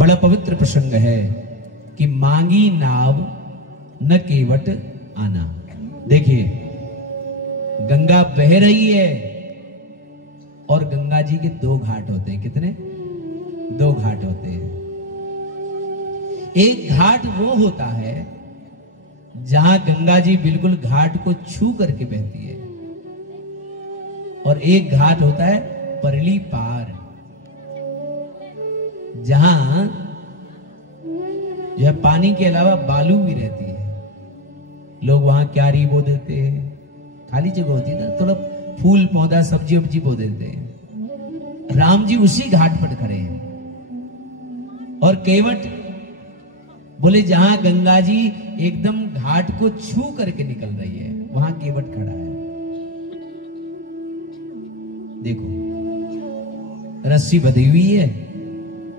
बड़ा पवित्र प्रसंग है कि मांगी नाव न केवट आना। देखिए, गंगा बह रही है और गंगा जी के दो घाट होते हैं। कितने? दो घाट होते हैं। एक घाट वो होता है जहां गंगा जी बिल्कुल घाट को छू करके बहती है, और एक घाट होता है परली पार, जहां जो है पानी के अलावा बालू भी रहती है। लोग वहां क्यारी बो देते हैं, खाली जगह होती है ना, थोड़ा फूल पौधा सब्जी वब्जी बो देते हैं। राम जी उसी घाट पर खड़े हैं, और केवट बोले जहां गंगा जी एकदम घाट को छू करके निकल रही है, वहां केवट खड़ा है। देखो, रस्सी बंधी हुई है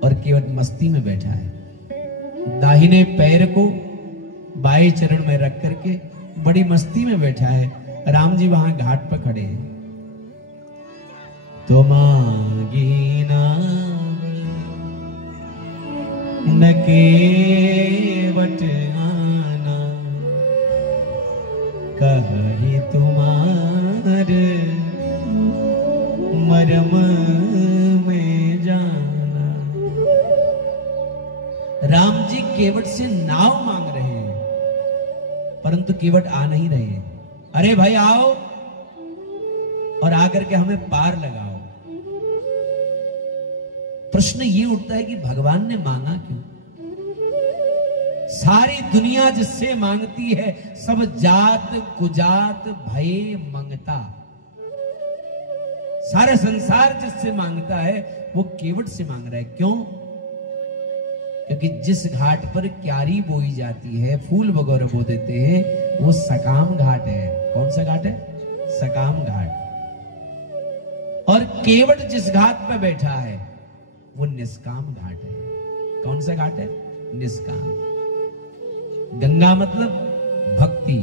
और केवट मस्ती में बैठा है। दाहिने पैर को बाएं चरण में रख करके बड़ी मस्ती में बैठा है। राम जी वहां घाट पर खड़े हैं। तो मांगी न केवट आना, कहे तुम्हारे मरम में जाना। राम जी केवट से नाव मांग रहे हैं, परंतु केवट आ नहीं रहे हैं। अरे भाई आओ और आकर के हमें पार लगाओ। प्रश्न ये उठता है कि भगवान ने मांगा क्यों? सारी दुनिया जिससे मांगती है, सब जात कुजात भय मंगता, सारा संसार जिससे मांगता है वो केवट से मांग रहा है। क्यों? क्योंकि जिस घाट पर क्यारी बोई जाती है, फूल वगैरह बो देते हैं, वो सकाम घाट है। कौन सा घाट है? सकाम घाट। और केवट जिस घाट पर बैठा है वो निष्काम घाट है। कौन सा घाट है? निष्काम। गंगा मतलब भक्ति,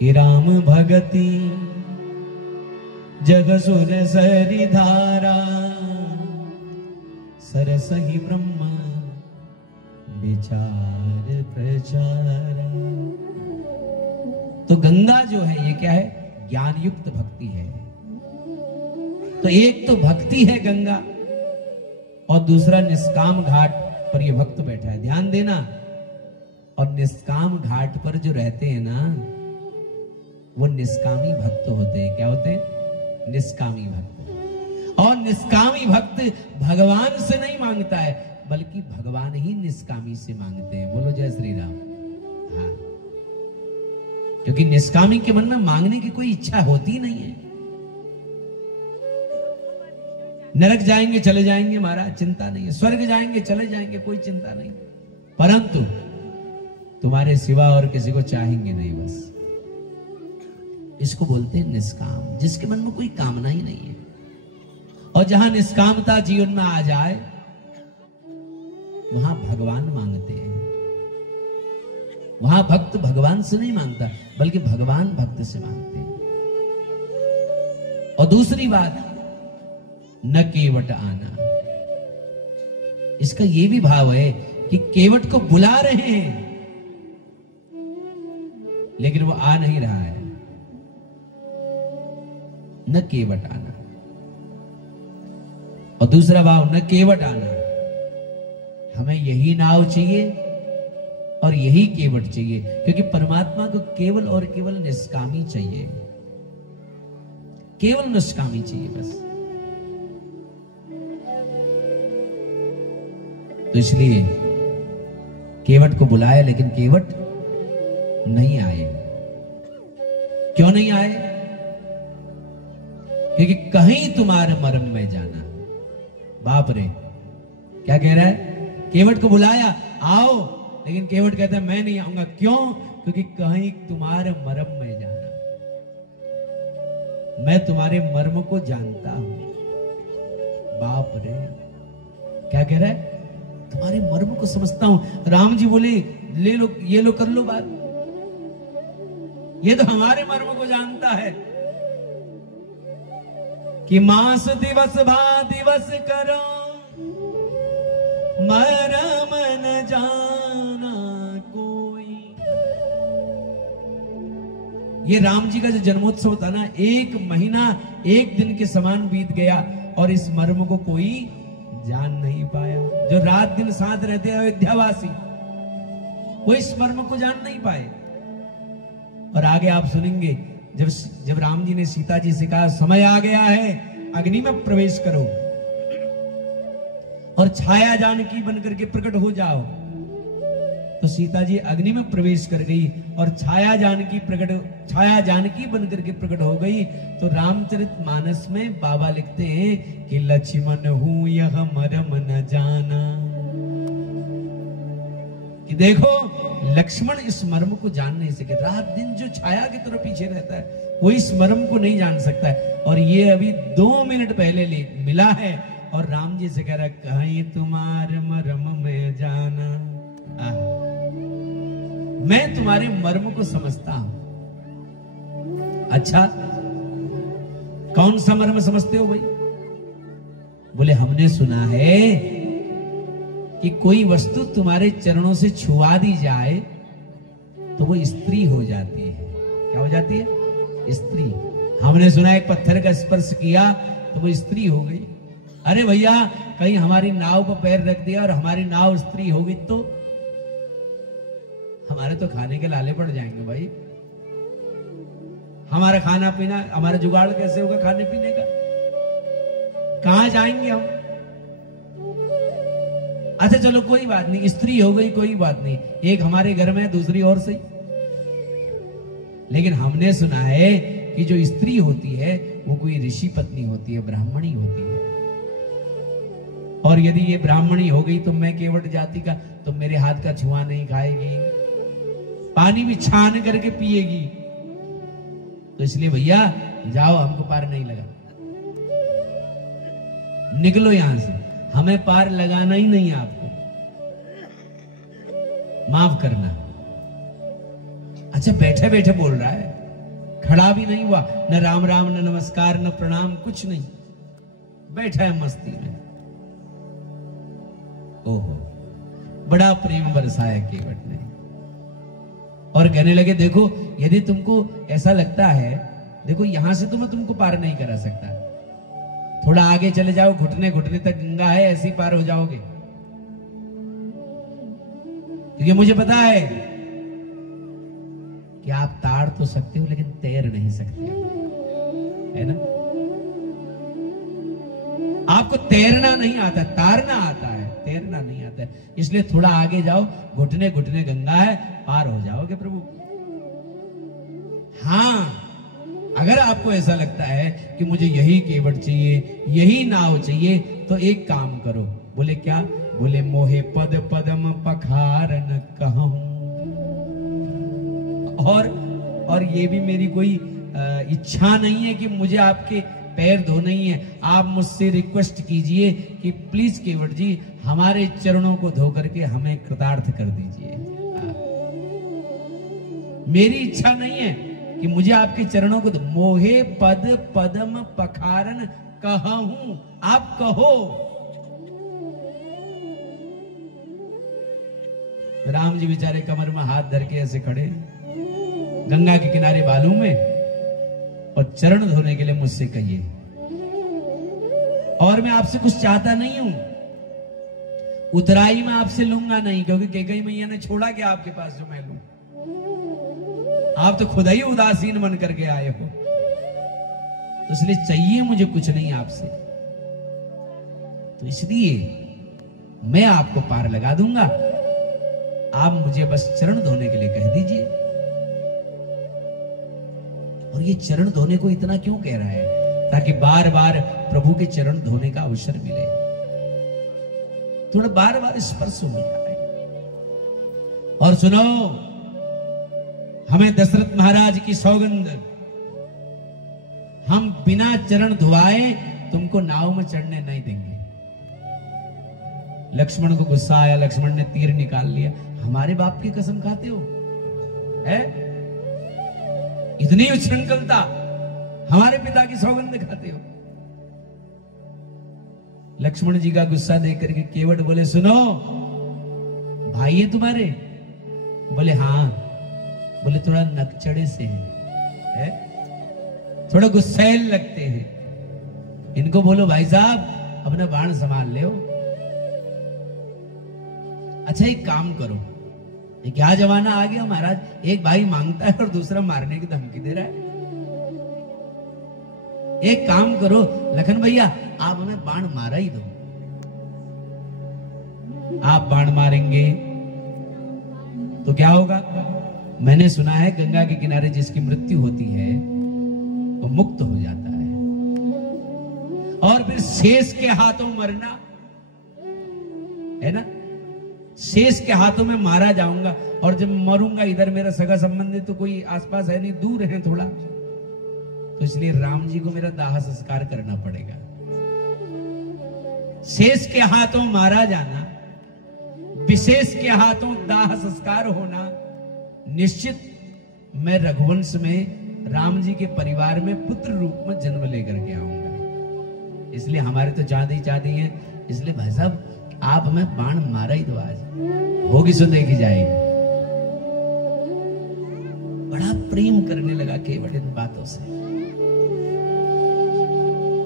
कि राम भगति जग सुर सरी धारा, सरस ही ब्रह्म विचार प्रचारा। तो गंगा जो है ये क्या है? ज्ञान युक्त भक्ति है। तो एक तो भक्ति है गंगा, और दूसरा निष्काम घाट पर ये भक्त बैठा है। ध्यान देना, और निष्काम घाट पर जो रहते हैं ना, वो निष्कामी भक्त होते हैं। क्या होते हैं? निष्कामी भक्त। और निष्कामी भक्त भगवान से नहीं मांगता है, बल्कि भगवान ही निष्कामी से मांगते हैं। बोलो जय श्री राम। हाँ, क्योंकि निष्कामी के मन में मांगने की कोई इच्छा होती नहीं है। नरक जाएंगे चले जाएंगे महाराज, चिंता नहीं है। स्वर्ग जाएंगे चले जाएंगे, कोई चिंता नहीं। परंतु तुम्हारे सिवा और किसी को चाहेंगे नहीं, बस। इसको बोलते हैं निष्काम, जिसके मन में कोई कामना ही नहीं है। और जहां निष्कामता जीवन में आ जाए, वहां भगवान मांगते हैं। वहां भक्त भगवान से नहीं मांगता, बल्कि भगवान भक्त से मांगते हैं। और दूसरी बात, न केवट आना। इसका यह भी भाव है कि केवट को बुला रहे हैं, लेकिन वो आ नहीं रहा है। न केवट आना। और दूसरा भाव, न केवट आना, हमें यही नाव चाहिए और यही केवट चाहिए, क्योंकि परमात्मा को केवल और केवल निष्कामी चाहिए। केवल निष्कामी चाहिए बस। तो इसलिए केवट को बुलाया, लेकिन केवट नहीं आए। क्यों नहीं आए? क्योंकि कहीं तुम्हारे मर्म में जाना। बाप रे, क्या कह रहा है? केवट को बुलाया, आओ, लेकिन केवट कहता है मैं नहीं आऊंगा। क्यों? क्योंकि कहीं तुम्हारे मर्म में जाना। मैं तुम्हारे मर्म को जानता हूं। बाप रे, क्या कह रहा है? तुम्हारे मर्म को समझता हूं। राम जी बोले, ले लो, ये लो, कर लो बात। ये तो हमारे मर्म को जानता है कि मास दिवस भा दिवस करो, जाना कोई। ये राम जी का जो जन्मोत्सव था ना, 1 महीना 1 दिन के समान बीत गया और इस मर्म को कोई जान नहीं पाया। जो रात दिन साथ रहते हैं अयोध्यावासी, वो इस मर्म को जान नहीं पाए। और आगे आप सुनेंगे, जब राम जी ने सीता जी से कहा समय आ गया है, अग्नि में प्रवेश करो और छाया जानकी बनकर के प्रकट हो जाओ, तो सीता जी अग्नि में प्रवेश कर गई और छाया जानकी बनकर के प्रकट हो गई। तो रामचरितमानस में बाबा लिखते हैं कि लक्ष्मण हूं यह मरम न जाना, कि देखो लक्ष्मण इस मर्म को जान नहीं सके। रात दिन जो छाया की तरफ पीछे रहता है वो इस मर्म को नहीं जान सकता है। और ये अभी 2 मिनट पहले मिला है और राम जी से कह रहा है कहीं तुम्हारे मर्म में जाना, मैं तुम्हारे मर्म को समझता हूं। अच्छा, कौन सा मर्म समझते हो भाई? बोले हमने सुना है कि कोई वस्तु तुम्हारे चरणों से छुआ दी जाए तो वो स्त्री हो जाती है। क्या हो जाती है? स्त्री। हमने सुना एक पत्थर का स्पर्श किया तो वो स्त्री हो गई। अरे भैया, कहीं हमारी नाव पर पैर रख दिया और हमारी नाव स्त्री हो गई तो हमारे तो खाने के लाले पड़ जाएंगे भाई। हमारा खाना पीना, हमारा जुगाड़ कैसे होगा खाने पीने का? कहां जाएंगे हम? अच्छा चलो कोई बात नहीं, स्त्री हो गई कोई बात नहीं, एक हमारे घर में दूसरी और सही। लेकिन हमने सुना है कि जो स्त्री होती है वो कोई ऋषि पत्नी होती है, ब्राह्मणी होती है। और यदि ये ब्राह्मणी हो गई तो मैं केवट जाति का, तो मेरे हाथ का छुआ नहीं खाएगी, पानी भी छान करके पिएगी। तो इसलिए भैया जाओ, हमको पार नहीं लगा, निकलो यहां से, हमें पार लगाना ही नहीं है आपको, माफ करना। अच्छा बैठे बैठे बोल रहा है, खड़ा भी नहीं हुआ, न राम राम न नमस्कार न प्रणाम, कुछ नहीं, बैठा है मस्ती में। ओहो, बड़ा प्रेम बरसाया केवट ने। और कहने लगे देखो, यदि तुमको ऐसा लगता है, देखो यहां से तो मैं तुमको पार नहीं करा सकता, थोड़ा आगे चले जाओ, घुटने घुटने तक गंगा है, ऐसे ही पार हो जाओगे। क्योंकि मुझे पता है कि आप ताड़ तो सकते हो लेकिन तैर नहीं सकते, है ना? आपको तैरना नहीं आता, तारना आता है, तैरना नहीं आता है। इसलिए थोड़ा आगे जाओ, घुटने घुटने गंगा है, पार हो जाओगे प्रभु। हाँ, अगर आपको ऐसा लगता है कि मुझे यही केवट चाहिए, यही नाव चाहिए, तो एक काम करो। बोले क्या? बोले मोहे पद पदम पखारन कहूं। और ये भी मेरी कोई इच्छा नहीं है कि मुझे आपके पैर धोने ही है, आप मुझसे रिक्वेस्ट कीजिए कि प्लीज केवट जी हमारे चरणों को धो करके हमें कृतार्थ कर दीजिए। मेरी इच्छा नहीं है कि मुझे आपके चरणों को, मोहे पद पदम पखारन कहूं, आप कहो। राम जी बेचारे कमर में हाथ धर के ऐसे खड़े गंगा के किनारे बालू में, और चरण धोने के लिए मुझसे कहिए। और मैं आपसे कुछ चाहता नहीं हूं, उतराई मैं आपसे लूंगा नहीं, क्योंकि कैकेयी मैया ने छोड़ा क्या आपके पास जो मैं लूं? आप तो खुद ही उदासीन बन करके आए हो, तो इसलिए चाहिए मुझे कुछ नहीं आपसे। तो इसलिए मैं आपको पार लगा दूंगा, आप मुझे बस चरण धोने के लिए कह दीजिए। और ये चरण धोने को इतना क्यों कह रहा है? ताकि बार बार प्रभु के चरण धोने का अवसर मिले, थोड़ा बार बार स्पर्श हो जाए। और सुनो, हमें दशरथ महाराज की सौगंध, हम बिना चरण धुआए तुमको नाव में चढ़ने नहीं देंगे। लक्ष्मण को गुस्सा आया, लक्ष्मण ने तीर निकाल लिया। हमारे बाप की कसम खाते हो? है इतनी उच्छृंखलता, हमारे पिता की सौगंध खाते हो? लक्ष्मण जी का गुस्सा देख करके केवट बोले, सुनो, भाई है तुम्हारे? बोले हाँ। बोले थोड़ा नकचड़े से है? थोड़ा गुस्सैल लगते हैं। इनको बोलो भाई साहब अपना बाण संभाल ले। अच्छा एक काम करो, ये क्या जमाना आ गया महाराज, एक भाई मांगता है और दूसरा मारने की धमकी दे रहा है। एक काम करो लखन भैया, आप हमें बाण मारा ही दो। आप बाण मारेंगे तो क्या होगा? मैंने सुना है गंगा के किनारे जिसकी मृत्यु होती है वो मुक्त हो जाता है। और फिर शेष के हाथों मरना है ना, शेष के हाथों में मारा जाऊंगा। और जब मरूंगा, इधर मेरा सगा संबंधी तो कोई आसपास है नहीं, दूर है थोड़ा, तो इसलिए राम जी को मेरा दाह संस्कार करना पड़ेगा। शेष के हाथों मारा जाना, विशेष के हाथों दाह संस्कार होना, निश्चित मैं रघुवंश में राम जी के परिवार में पुत्र रूप में जन्म लेकर के आऊंगा। इसलिए हमारे तो चांदी चांदी है। इसलिए भाई साहब आप हमें बाण मारा ही दो, आज होगी सो देखी जाएगी। बड़ा प्रेम करने लगा केवट इन बातों से।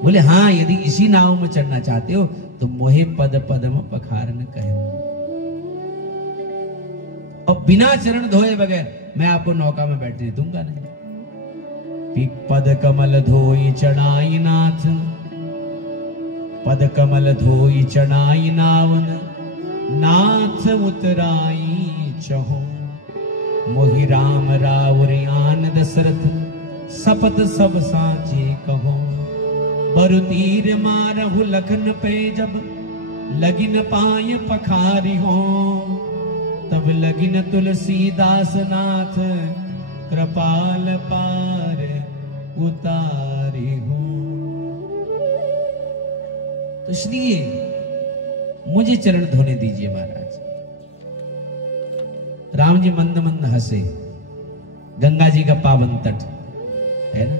बोले हाँ, यदि इसी नाव में चढ़ना चाहते हो तो मोहे पद पद्म पखारन कहे, और बिना चरण धोए बगैर मैं आपको नौका में बैठने दूंगा नहीं। पद कमल धोई चढ़ाई नाथ, पद कमल धोई चढ़ाई नावन, नाथ उतराई चहो, मोहि राम राउरियान दशरथ, सपत सब साचे कहो। बरु तीर मारहु लखन पे जब, लगिन पाय पखारी हो, तब लगिन तुलसीदास नाथ, कृपाल पार उतारी हो। तो इसलिए मुझे चरण धोने दीजिए महाराज। राम जी मंद मंद हंसे। गंगा जी का पावन तट है ना,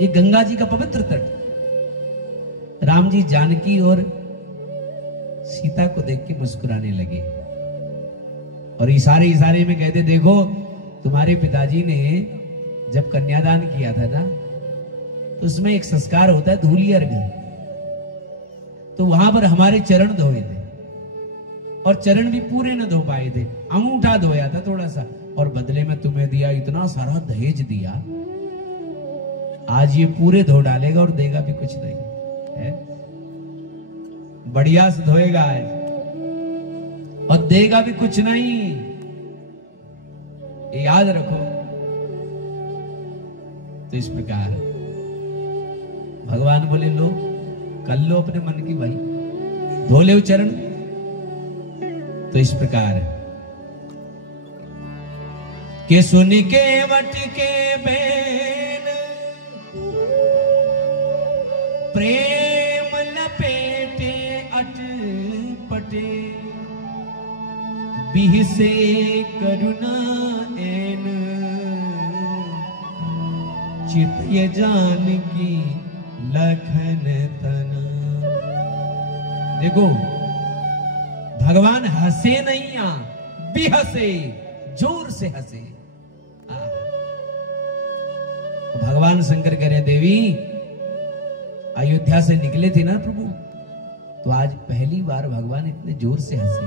ये गंगा जी का पवित्र तट। राम जी जानकी और सीता को देख के मुस्कुराने लगे और इशारे इशारे में कहते, देखो तुम्हारे पिताजी ने जब कन्यादान किया था ना, तो उसमें एक संस्कार होता है धूली अर्घ, तो वहां पर हमारे चरण धोए थे और चरण भी पूरे न धो पाए थे, अंगूठा धोया था थोड़ा सा, और बदले में तुम्हें दिया इतना सारा दहेज दिया। आज ये पूरे धो डालेगा और देगा भी कुछ नहीं है, बढ़िया से धोएगा आज और देगा भी कुछ नहीं, ये याद रखो। तो इस प्रकार भगवान बोले, लो कर लो अपने मन की भाई, धो ले चरण। तो इस प्रकार के सुन के वट के बेन, प्रेम लपेटे अटपटे, बिह से करुणा एन, चित ये जान की लखन तना। देखो भगवान हंसे नहीं, भी हंसे, जोर से हंसे। भगवान शंकर कह रहे, देवी अयोध्या से निकले थे ना प्रभु, तो आज पहली बार भगवान इतने जोर से हंसे।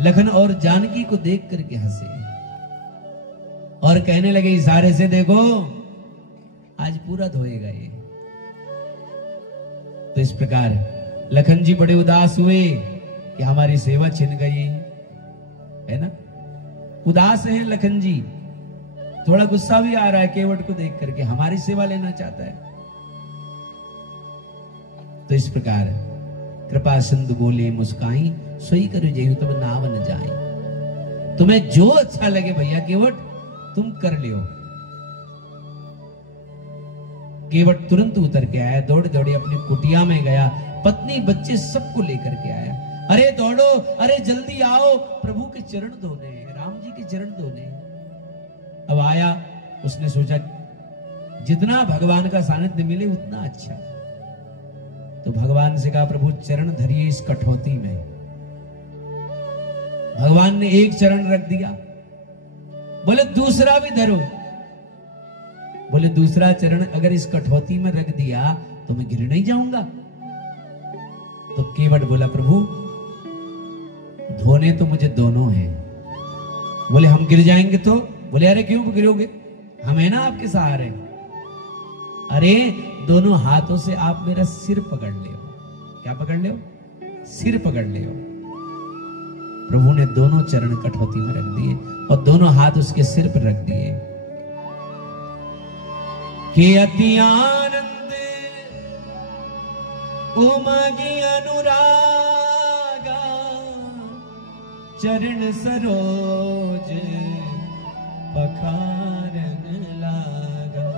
लखन और जानकी को देख करके हंसे और कहने लगे इशारे से, देखो आज पूरा धोएगा ये। तो इस प्रकार लखन जी बड़े उदास हुए कि हमारी सेवा छिन गई, है ना, उदास है लखन जी। थोड़ा गुस्सा भी आ रहा है केवट को देख करके, हमारी सेवा लेना चाहता है। तो इस प्रकार कृपा सिंधु बोले मुस्काई, सोई करो जेहु तुम नाव न जाए। तुम्हें जो अच्छा लगे भैया केवट तुम कर लियो। केवट तुरंत उतर के आया, दौड़े दौड़े अपनी कुटिया में गया, पत्नी बच्चे सबको लेकर के आया। अरे दौड़ो, अरे जल्दी आओ, प्रभु के चरण धोने, राम जी के चरण धोने। अब आया, उसने सोचा जितना भगवान का सानिध्य मिले उतना अच्छा। तो भगवान से कहा प्रभु चरण धरिए इस कठौती में। भगवान ने एक चरण रख दिया, बोले दूसरा भी धरो। बोले दूसरा चरण अगर इस कठौती में रख दिया तो मैं गिर नहीं जाऊंगा। तो केवट बोला प्रभु धोने तो मुझे दोनों हैं। बोले हम गिर जाएंगे तो? बोले अरे क्यों गिरोगे, हम है ना आपके सहारे। अरे दोनों हाथों से आप मेरा सिर पकड़ ले। क्या पकड़ ले? सिर पकड़ ले। प्रभु ने दोनों चरण कठौती में रख दिए और दोनों हाथ उसके सिर पर रख दिए। कि अति आनंद उमगी अनुरागा चरण सरोज पखारन लागा।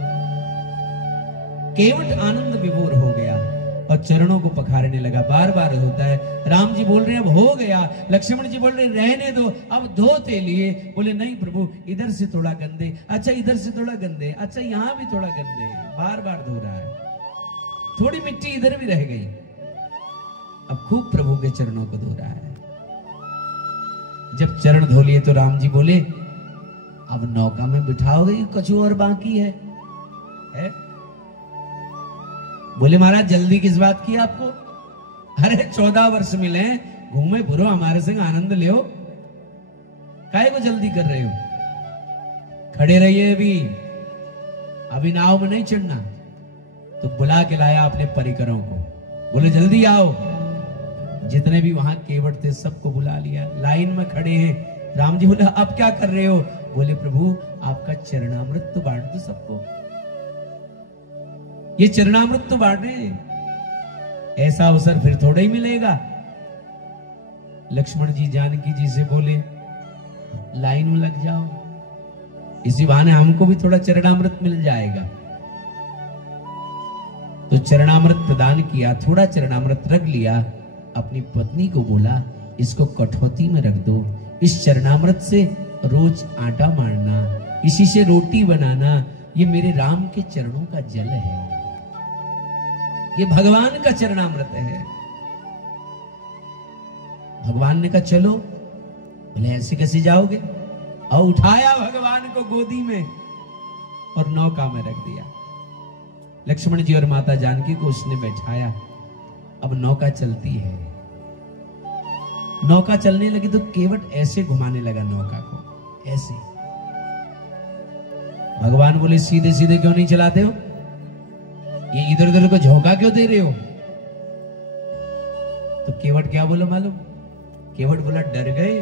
केवट आनंद विभोर हो गया और चरणों को पखारने लगा। बार बार होता है, राम जी बोल रहे हैं अब हो गया, लक्ष्मण जी बोल रहे हैं रहने दो, अब धोते लिए। बोले नहीं प्रभु इधर से थोड़ा गंदे, अच्छा इधर से थोड़ा गंदे, अच्छा यहां भी थोड़ा गंदे। बार बार धो रहा है, थोड़ी मिट्टी इधर भी रह गई। अब खूब प्रभु के चरणों को धो रहा है। जब चरण धो लिए तो राम जी बोले अब नौका में बिठाओगे, कछु और बाकी है? बोले महाराज जल्दी किस बात की आपको? अरे 14 वर्ष मिले, घूमे फिरो हमारे संग आनंद ले। काहे को जल्दी कर रहे हो? खड़े रहिए, अभी नाव में नहीं चढ़ना। तो बुला के लाया अपने परिकरों को, बोले जल्दी आओ। जितने भी वहां केवट थे सबको बुला लिया, लाइन में खड़े हैं। राम जी बोले अब क्या कर रहे हो? बोले प्रभु आपका चरणामृत तो बांट दो सबको, ये चरणामृत तो बांट रहे, ऐसा अवसर फिर थोड़ा ही मिलेगा। लक्ष्मण जी जानकी जी से बोले लाइन में लग जाओ, इसी बहाने हमको भी थोड़ा चरणामृत मिल जाएगा। तो चरणामृत प्रदान किया, थोड़ा चरणामृत रख लिया। अपनी पत्नी को बोला इसको कठौती में रख दो, इस चरणामृत से रोज आटा मारना, इसी से रोटी बनाना, ये मेरे राम के चरणों का जल है, ये भगवान का चरणामृत है। भगवान ने कहा चलो। बोले ऐसे कैसे जाओगे? और उठाया भगवान को गोदी में और नौका में रख दिया। लक्ष्मण जी और माता जानकी को उसने बैठाया। अब नौका चलती है। नौका चलने लगी तो केवट ऐसे घुमाने लगा नौका को, ऐसे। भगवान बोले सीधे सीधे क्यों नहीं चलाते हो, ये इधर उधर को झोंका क्यों दे रहे हो? तो केवट क्या बोला मालूम? केवट बोला डर गए।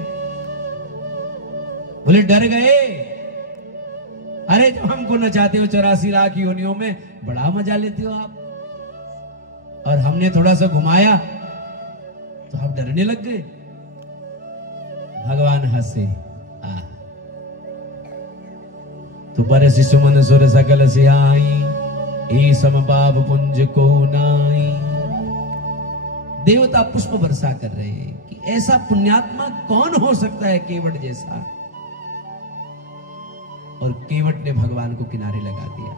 बोले डर गए? अरे जब हमको नचाते हो 84 लाख योनियों में, बड़ा मजा लेते हो आप, और हमने थोड़ा सा घुमाया तो आप डरने लग गए। भगवान हंसे। तो बरस सुमन सुर सकल से आई, ए सम पाप पुंज को नाई। देवता पुष्प वर्षा कर रहे हैं कि ऐसा पुण्यात्मा कौन हो सकता है केवट जैसा। और केवट ने भगवान को किनारे लगा दिया।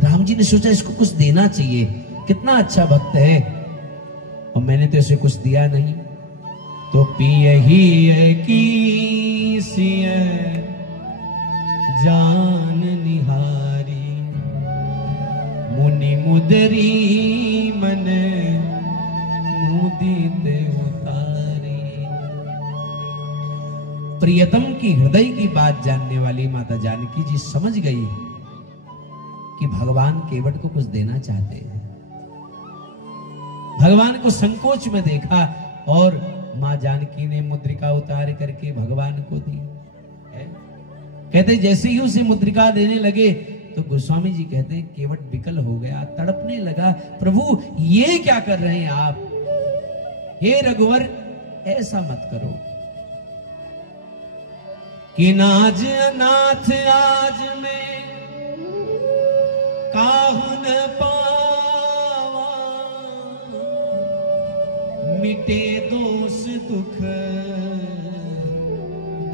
राम जी ने सोचा इसको कुछ देना चाहिए, कितना अच्छा भक्त है, और मैंने तो इसे कुछ दिया नहीं। तो पियहि की सिय जान निहारी, मुनि मुदरी मन मुदित उतारी। प्रियतम की हृदय की बात जानने वाली माता जानकी जी समझ गई कि भगवान केवट को कुछ देना चाहते हैं। भगवान को संकोच में देखा और मां जानकी ने मुद्रिका उतार करके भगवान को दी। कहते जैसे ही उसे मुद्रिका देने लगे तो गोस्वामी जी कहते केवट विकल हो गया, तड़पने लगा, प्रभु ये क्या कर रहे हैं आप, हे रघुवर ऐसा मत करो। कि नाज अनाथ आज में काहू न पावा, मिटे दोष दुख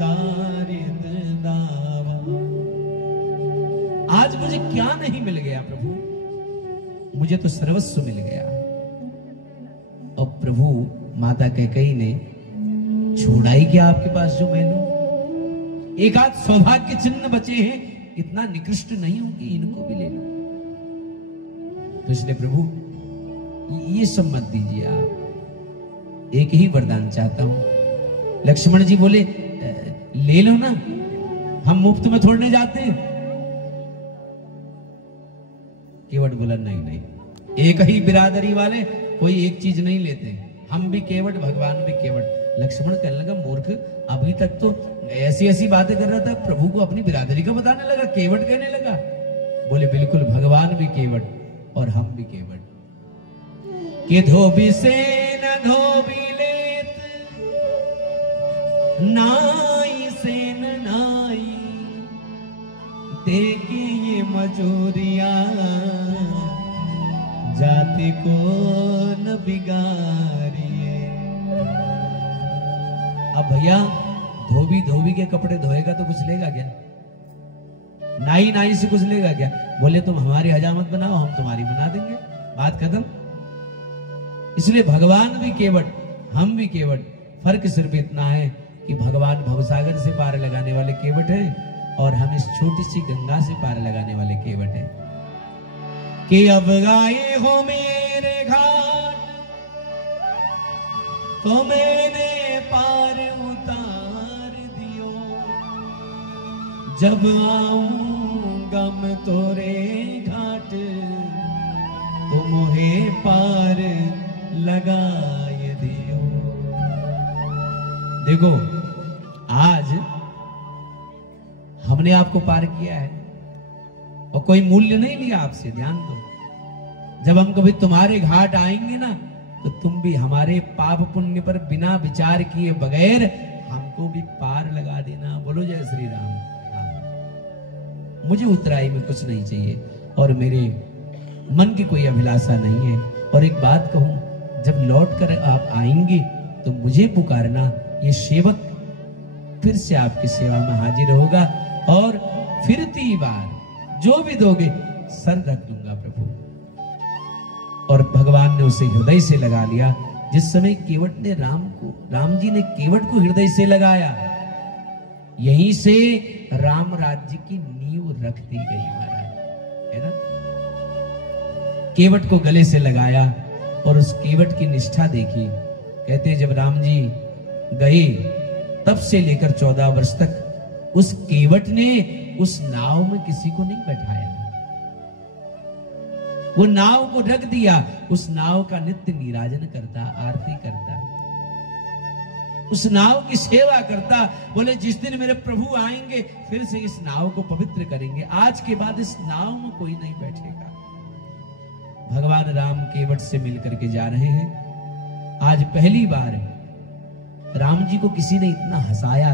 दारिद दावा। आज मुझे क्या नहीं मिल गया प्रभु, मुझे तो सर्वस्व मिल गया। और प्रभु माता कैकेयी ने छोड़ा ही क्या आपके पास जो मैं लूं? एक आध सौभाग्य चिन्ह बचे हैं, इतना निकृष्ट नहीं हूं कि इनको भी ले लो। तो इसलिए प्रभु ये सब मत दीजिए, आप एक ही वरदान चाहता हूं। लक्ष्मण जी बोले ले लो ना, हम मुफ्त में छोड़ने जाते हैं। केवट बोला नहीं नहीं, एक ही बिरादरी वाले कोई एक चीज नहीं लेते, हम भी केवट भगवान भी केवट। लक्ष्मण कहने लगा मूर्ख, अभी तक तो ऐसी ऐसी बातें कर रहा था, प्रभु को अपनी बिरादरी का बताने लगा, केवट कहने लगा। बोले बिल्कुल, भगवान भी केवट और हम भी केवट। कि धोबी से न धोबी लेत, नाई से न नाई, देखे ये मजूरिया, जाति को न बिगाड़िए। अब भैया धोबी धोबी के कपड़े धोएगा तो कुछ लेगा क्या? नाई नाई से कुछ लेगा क्या? बोले तुम हमारी हजामत बनाओ, हम तुम्हारी बना देंगे, बात खत्म। इसलिए भगवान भी केवट, हम भी केवट। फर्क सिर्फ इतना है कि भगवान भवसागर से पार लगाने वाले केवट हैं और हम इस छोटी सी गंगा से पार लगाने वाले केवट हैं। कि अब आए हो मेरे घाट तो मैंने पार उतार दियो, जब आऊंगा मैं तोरे घाट तो मोहे पार लगाए दियो। देखो आज हमने आपको पार किया है और कोई मूल्य नहीं लिया आपसे, ध्यान दो। जब हम कभी तुम्हारे घाट आएंगे ना तो तुम भी हमारे पाप पुण्य पर बिना विचार किए बगैर हमको भी पार लगा देना। बोलो जय श्री राम। मुझे उतराई में कुछ नहीं चाहिए और मेरे मन की कोई अभिलाषा नहीं है। और एक बात कहूं, जब लौट कर आप आएंगे तो मुझे पुकारना, ये सेवक फिर से आपकी सेवा में हाजिर होगा और फिरती बार जो भी दोगे सर रख दूंगा प्रभु। और भगवान ने उसे हृदय से लगा लिया। जिस समय केवट ने राम जी ने केवट को हृदय से लगाया, यहीं से राम राज्य की नींव रख दी गई महाराज, है ना। केवट को गले से लगाया और उस केवट की निष्ठा देखी। कहते जब राम जी गए तब से लेकर 14 वर्ष तक उस केवट ने उस नाव में किसी को नहीं बैठाया, वो नाव को रख दिया, उस नाव का नित्य नीराजन करता, आरती करता, उस नाव की सेवा करता। बोले जिस दिन मेरे प्रभु आएंगे फिर से इस नाव को पवित्र करेंगे, आज के बाद इस नाव में कोई नहीं बैठेगा। भगवान राम केवट से मिलकर के जा रहे हैं। आज पहली बार राम जी को किसी ने इतना हंसाया।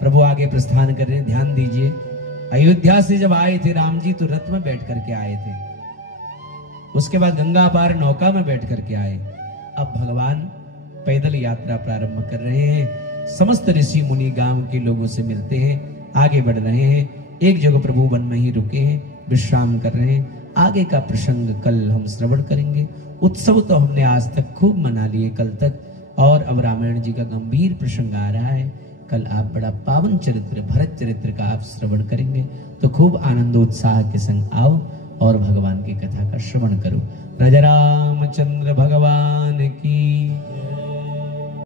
प्रभु आगे प्रस्थान कर रहे हैं, ध्यान दीजिए। अयोध्या से जब आए थे राम जी तो रथ में बैठ करके आए थे, उसके बाद गंगा पार नौका में बैठ करके आए। अब भगवान पैदल यात्रा प्रारंभ कर रहे हैं। समस्त ऋषि मुनि गांव के लोगों से मिलते हैं, आगे बढ़ रहे हैं। एक जगह प्रभु वन में ही रुके हैं, विश्राम कर रहे हैं। आगे का प्रसंग कल हम श्रवण करेंगे। उत्सव तो हमने आज तक खूब मना लिए कल तक, और अब रामायण जी का गंभीर प्रसंग आ रहा है। कल आप बड़ा पावन चरित्र भरत चरित्र का आप श्रवण करेंगे, तो खूब आनंदोत्साह के संग आओ और भगवान की कथा का श्रवण करो। राजा रामचंद्र भगवान